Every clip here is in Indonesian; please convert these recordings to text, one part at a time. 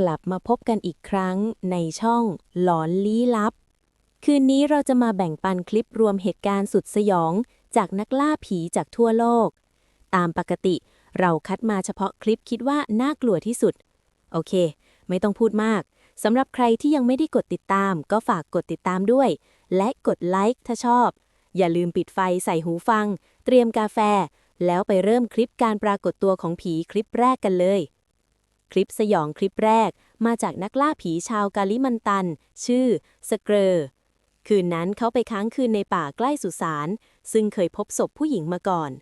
กลับมาพบกันอีกครั้งในช่องหลอนลี้ลับคืนนี้เราจะมาแบ่งปันคลิปรวมเหตุการณ์สุดสยองจากนักล่าผีจากทั่วโลกตามปกติเราคัดมาเฉพาะคลิปคิดว่าน่ากลัวที่สุดโอเคไม่ต้องพูดมากสำหรับใครที่ยังไม่ได้กดติดตามก็ฝากกดติดตามด้วยและกดไลค์ถ้าชอบอย่าลืมปิดไฟใส่หูฟังเตรียมกาแฟแล้วไปเริ่มคลิปการปรากฏตัวของผีคลิปแรกกันเลยคลิปสยองคลิปแรกมาจากนักล่าผีชาวกาลิมันตันชื่อสเกอร์คืนนั้นเขาไปค้างคืนในป่าใกล้สุสานซึ่งเคยพบศพผู้หญิงมาก่อน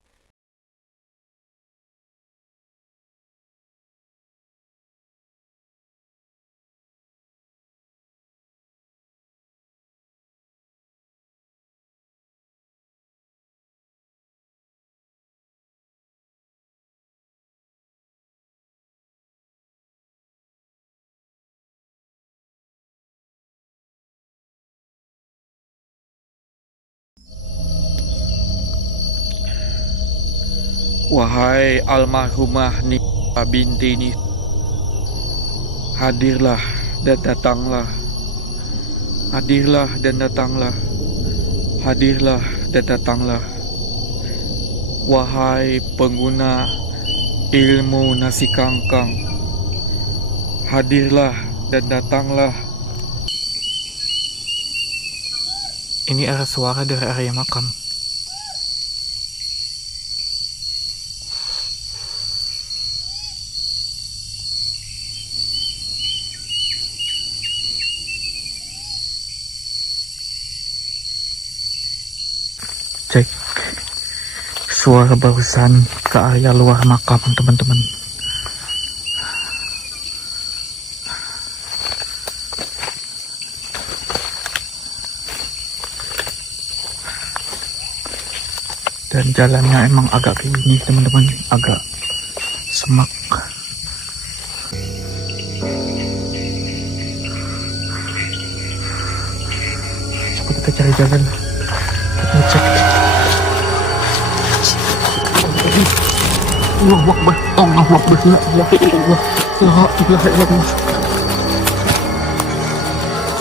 Wahai almarhumah Nisa binti Nisa, hadirlah dan datanglah. Hadirlah dan datanglah. Hadirlah dan datanglah. Wahai pengguna ilmu nasi kangkang, hadirlah dan datanglah. Ini adalah suara dari area makam. Cek suara barusan ke area luar makam, teman-teman. Dan jalannya emang agak kayak gini, teman-teman, agak semak. Coba kita cari jalan. Kita cek. Allahu Akbar, Allahu Akbar, la ilaha illallah, la ilaha illallah.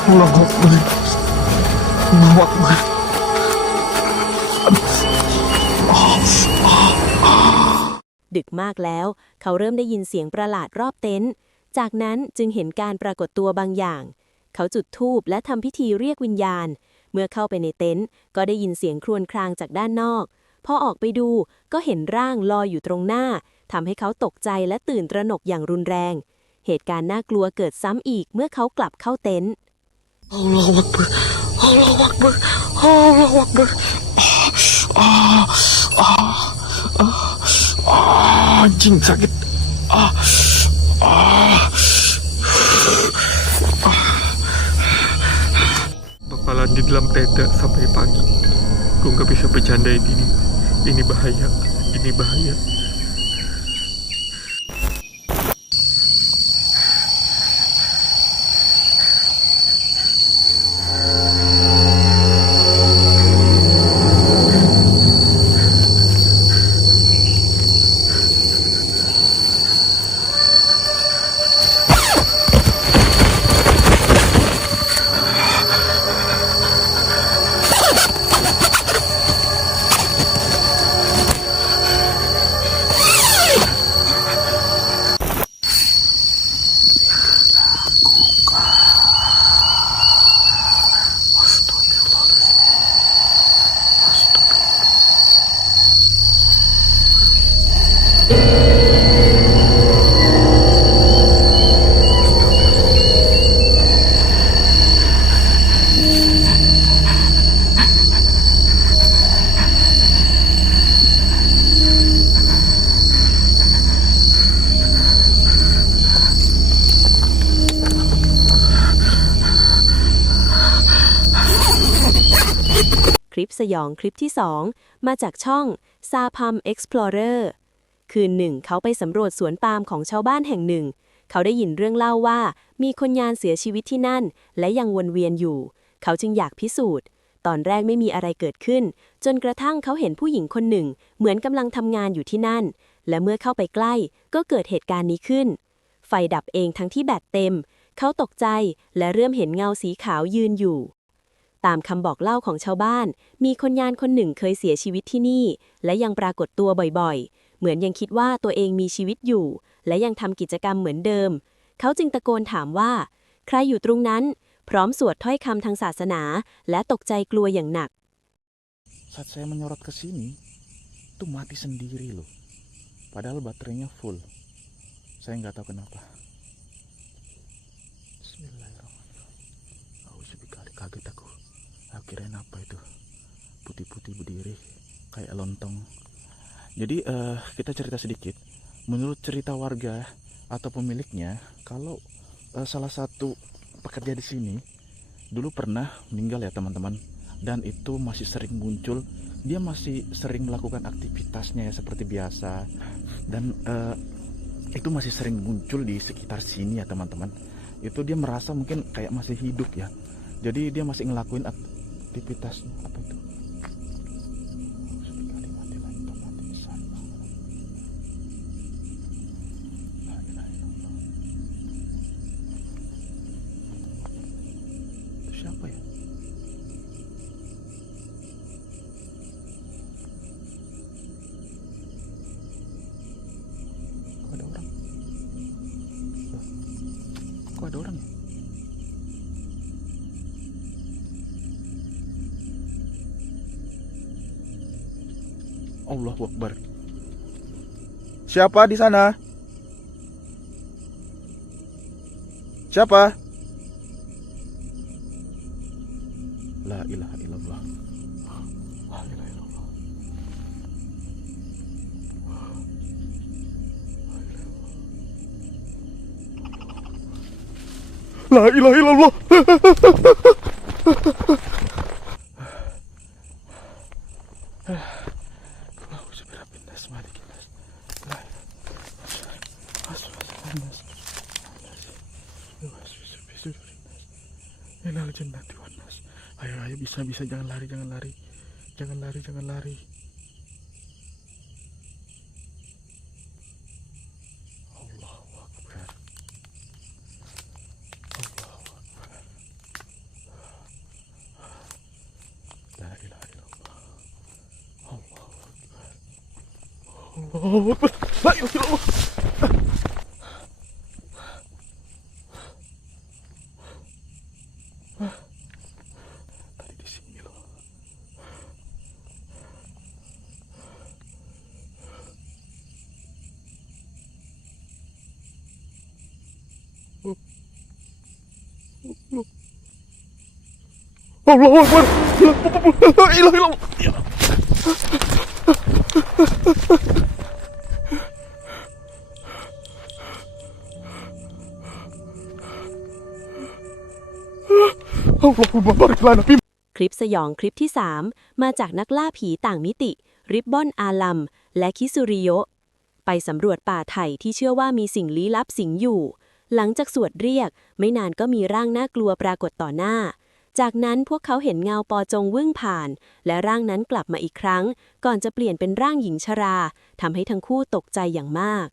Allahu Akbar, Allahu Akbar. ดึกมากแล้วเขาเริ่มได้ยินเสียงประหลาดรอบเต็นท์จากนั้นจึงเห็นการปรากฏตัวบางอย่างเขาจุดธูปและทำพิธีเรียกวิญญาณเมื่อเข้าไปในเต็นท์ก็ได้ยินเสียงครวญครางจากด้านนอกพอออกไปดูก็เห็นร่างลอยอยู่ตรงหน้าทำให้เขาตกใจและตื่นตระหนกอย่างรุนแรงเหตุการณ์น่ากลัวเกิดซ้ำอีกเมื่อเขากลับเข้าเต็นท์ Allahu Akbar, Allahu Akbar, Allahu Akbar. Anjing sakit. Bakalan di dalam tenda sampai pagi. Gue nggak bisa bercandain ini. Ini bahaya. Ini bahaya.คลิปสยองคลิปที่ 2มาจากช่อง Sapam Explorer คืนหนึ่งเขาไปสำรวจสวนปาล์มของชาวบ้านแห่งหนึ่งเขาได้ยินเรื่องเล่าว่ามีคนงานเสียชีวิตที่นั่นและยังวนเวียนอยู่เขาจึงอยากพิสูจน์ตอนแรกไม่มีอะไรเกิดขึ้นจนกระทั่งเขาเห็นผู้หญิงคนหนึ่งเหมือนกำลังทำงานอยู่ที่นั่นและเมื่อเข้าไปใกล้ก็เกิดเหตุการณ์นี้ขึ้น ไฟดับเองทั้งที่แบตเต็มเขาตกใจและเริ่มเห็นเงาสีขาวยืนอยู่ตามคำบอกเล่าของชาวบ้านมีคนงานคนหนึ่งเคยเสียชีวิตที่นี่และยังปรากฏตัวบ่อยๆเหมือนยังคิดว่าตัวเองมีชีวิตอยู่และยังทำกิจกรรมเหมือนเดิมเขาจึงตะโกนถามว่าใครอยู่ตรงนั้นพร้อมสวดถ้อยคำทางศาสนาและตกใจกลัวอย่างหนัก Saat saya menyorot ke sini, itu mati sendiri loh. Padahal baterainya full. Saya nggak tahu kenapa. Bismillahirrahmanirrahim. Sekali kaget aku. Kirain apa itu? Putih-putih berdiri kayak lontong. Jadi kita cerita sedikit. Menurut cerita warga atau pemiliknya, kalau salah satu pekerja di sini dulu pernah meninggal ya teman-teman. Dan itu masih sering muncul, dia masih sering melakukan aktivitasnya ya seperti biasa. Dan itu masih sering muncul di sekitar sini ya teman-teman. Itu dia merasa mungkin kayak masih hidup ya. Jadi dia masih ngelakuin aktivitasnya. Apa itu? Itu siapa ya? Ada orang. Kok ada orang ya? Allahu Akbar. Siapa di sana? Siapa? La ilaha illallah. La ilaha illallah. La ilaha illallah. Ayo bisa jangan lari. Allahu Akbar. La ilaha illallah. Allahu Akbar. Allahu Akbar. La ilaha illallah. Tadi di sini loh. Allahu Akbar. La ilaha illallah. Allahumma barik lana fi คลิปสยองคลิปที่ 3 มาจากนักล่าผีต่างมิติ ริบบอนอาลัม และคิสุริโยะไปสำรวจป่าไถ่ที่เชื่อว่ามีสิ่งลี้ลับสิงอยู่ หลังจากสวดเรียกไม่นานก็มีร่างน่ากลัวปรากฏต่อหน้า จากนั้นพวกเขาเห็นเงาปอจงวึ่งผ่าน และร่างนั้นกลับมาอีกครั้ง ก่อนจะเปลี่ยนเป็นร่างหญิงชราทำให้ทั้งคู่ตกใจอย่างมาก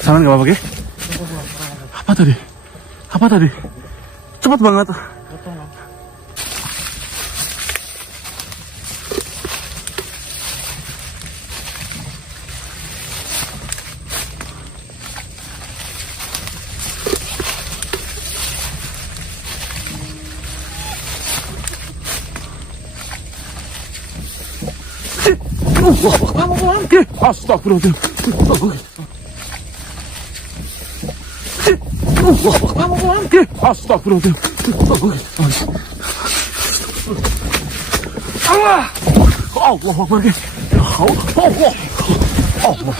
Saman gak apa-apa, Ge? Apa tadi? Cepat banget. Ge, astagfirullahaladzim. Ge, astagfirullahaladzim. Allah Akbar, Ge. Allah Akbar.